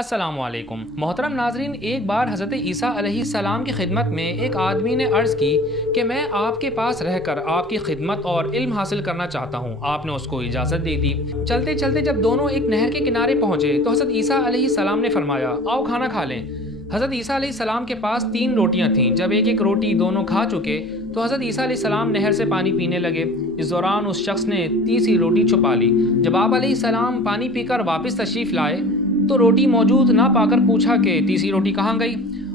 السلام علیکم محترم ناظرین، ایک بار حضرت عیسیٰ علیہ السلام کی خدمت میں ایک آدمی نے عرض کی کہ میں آپ کے پاس رہ کر آپ کی خدمت اور علم حاصل کرنا چاہتا ہوں۔ آپ نے اس کو اجازت دے دی۔ چلتے چلتے جب دونوں ایک نہر کے کنارے پہنچے تو حضرت عیسیٰ علیہ السلام نے فرمایا آؤ کھانا کھا لیں۔ حضرت عیسیٰ علیہ السلام کے پاس 3 روٹیاں تھیں۔ جب ایک ایک روٹی دونوں کھا چکے تو حضرت عیسیٰ علیہ السلام نہر سے پانی پینے لگے۔ اس دوران اس شخص نے تیسری روٹی چھپا لی۔ جب آپ علیہ السلام پانی پی کر واپس تشریف لائے تو روٹی موجود نہ پا کر پوچھا کہ تیسری روٹی کہاں گئی؟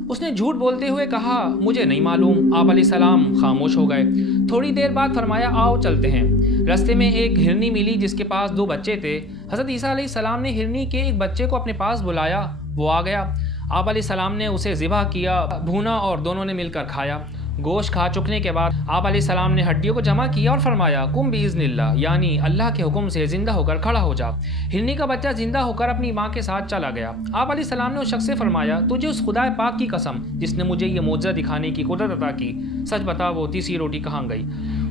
اس نے جھوٹ بولتے ہوئے کہا مجھے نہیں معلوم۔ آپ علیہ السلام خاموش ہو گئے۔ تھوڑی دیر بعد فرمایا آؤ چلتے ہیں۔ راستے میں ایک ہرنی ملی جس کے پاس 2 بچے تھے۔ حضرت عیسیٰ علیہ السلام نے ہرنی کے ایک بچے کو اپنے پاس بلایا، وہ آ گیا۔ آپ علیہ السلام نے اسے ذبح کیا، بھونا اور دونوں نے مل کر کھایا۔ گوشت کھا چکنے کے بعد آپ علیہ السلام نے ہڈیوں کو جمع کیا اور فرمایا قم باذن اللہ، یعنی اللہ کے حکم سے زندہ ہو کر کھڑا ہو جا۔ ہرنی کا بچہ زندہ ہو کر اپنی ماں کے ساتھ چلا گیا۔ آپ علیہ السلام نے اس شخص سے فرمایا تجھے اس خدا پاک کی قسم جس نے مجھے یہ معجزہ دکھانے کی قدرت عطا کی، سچ بتا وہ تیسری روٹی کہاں گئی؟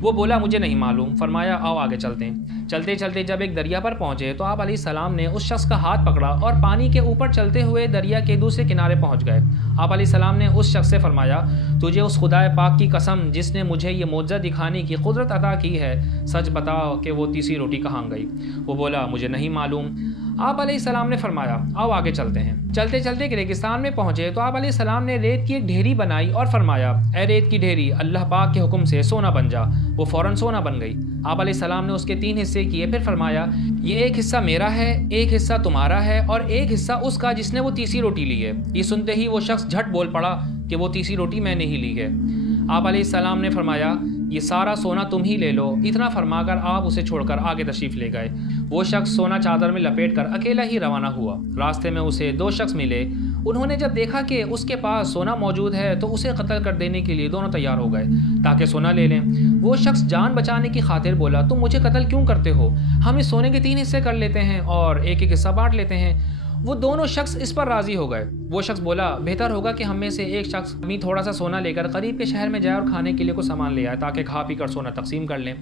وہ بولا مجھے نہیں معلوم۔ فرمایا آؤ آگے چلتے ہیں۔ چلتے چلتے جب ایک دریا پر پہنچے تو آپ علیہ السلام نے اس شخص کا ہاتھ پکڑا اور پانی کے اوپر چلتے ہوئے دریا کے دوسرے کنارے پہنچ گئے۔ آپ علیہ السلام نے اس شخص سے فرمایا تجھے اس خدا پاک کی قسم جس نے مجھے یہ معجزہ دکھانے کی قدرت عطا کی ہے، سچ بتاؤ کہ وہ تیسری روٹی کہاں گئی؟ وہ بولا مجھے نہیں معلوم۔ آپ علیہ السلام نے فرمایا آؤ آگے چلتے ہیں۔ چلتے چلتے ریگستان میں پہنچے تو آپ علیہ السلام نے ریت کی ایک ڈھیری بنائی اور فرمایا اے ریت کی ڈھیری اللہ پاک کے حکم سے سونا بن جا۔ وہ فوراً سونا بن گئی۔ آپ علیہ السلام نے اس کے 3 حصے کیے، پھر فرمایا یہ ایک حصہ میرا ہے، ایک حصہ تمہارا ہے اور ایک حصہ اس کا جس نے وہ تیسری روٹی لی ہے۔ یہ سنتے ہی وہ شخص جھٹ بول پڑا کہ وہ تیسری روٹی میں نے ہی لی ہے۔ آپ علیہ السلام نے فرمایا یہ سارا سونا تم ہی لے لو۔ اتنا فرما کر آپ اسے چھوڑ کر آگے تشریف لے گئے۔ وہ شخص سونا چادر میں لپیٹ کر اکیلا ہی روانہ ہوا۔ راستے میں اسے 2 شخص ملے۔ انہوں نے جب دیکھا کہ اس کے پاس سونا موجود ہے تو اسے قتل کر دینے کے لیے دونوں تیار ہو گئے تاکہ سونا لے لیں۔ وہ شخص جان بچانے کی خاطر بولا تم مجھے قتل کیوں کرتے ہو؟ ہم اس سونے کے 3 حصے کر لیتے ہیں اور ایک ایک حصہ بانٹ لیتے ہیں۔ وہ دونوں شخص اس پر راضی ہو گئے۔ وہ شخص بولا بہتر ہوگا کہ ہم میں سے ایک شخص بھی تھوڑا سا سونا لے کر قریب کے شہر میں جائے اور کھانے کے لیے کچھ سامان لے آئے تاکہ کھا پی کر سونا تقسیم کر لیں۔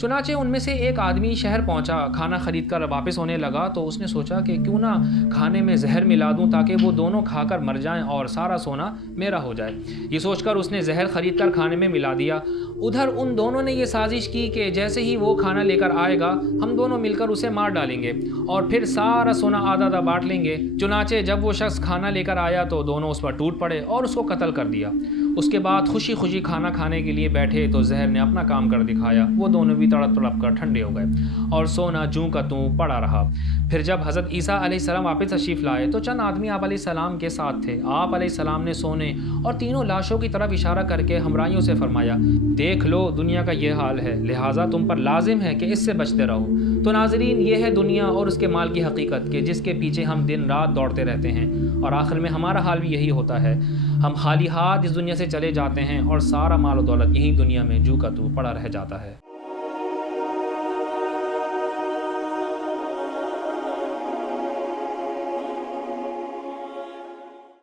چنانچہ ان میں سے ایک آدمی شہر پہنچا، کھانا خرید کر واپس ہونے لگا تو اس نے سوچا کہ کیوں نہ کھانے میں زہر ملا دوں تاکہ وہ دونوں کھا کر مر جائیں اور سارا سونا میرا ہو جائے۔ یہ سوچ کر اس نے زہر خرید کر کھانے میں ملا دیا۔ ادھر ان دونوں نے یہ سازش کی کہ جیسے ہی وہ کھانا لے کر آئے گا ہم دونوں مل کر اسے مار ڈالیں گے اور پھر سارا سونا آدھا آدھا بانٹ لیں گے۔ چنانچہ جب وہ شخص کھانا لے کر آیا تو دونوں اس پر ٹوٹ پڑے اور اس کو قتل کر دیا۔ اس کے بعد خوشی خوشی کھانا کھانے کے لیے بیٹھے تو زہر نے اپنا کام کر دکھایا۔ وہ دونوں بھی تڑپ تڑپ کر ٹھنڈے ہو گئے اور سونا جوں کا توں پڑا رہا۔ پھر جب حضرت عیسیٰ علیہ السلام واپس تشریف لائے تو چند آدمی آپ علیہ السلام کے ساتھ تھے۔ آپ علیہ السلام نے سونے اور تینوں لاشوں کی طرف اشارہ کر کے ہمراہیوں سے فرمایا دیکھ لو دنیا کا یہ حال ہے، لہٰذا تم پر لازم ہے کہ اس سے بچتے رہو۔ تو ناظرین یہ ہے دنیا اور اس کے مال کی حقیقت کہ جس کے پیچھے ہم دن رات دوڑتے رہتے ہیں اور آخر میں ہمارا حال بھی یہی ہوتا ہے۔ ہم خالی ہاتھ اس دنیا سے چلے جاتے ہیں اور سارا مال و دولت یہی دنیا میں جو کا تو پڑا رہ جاتا ہے۔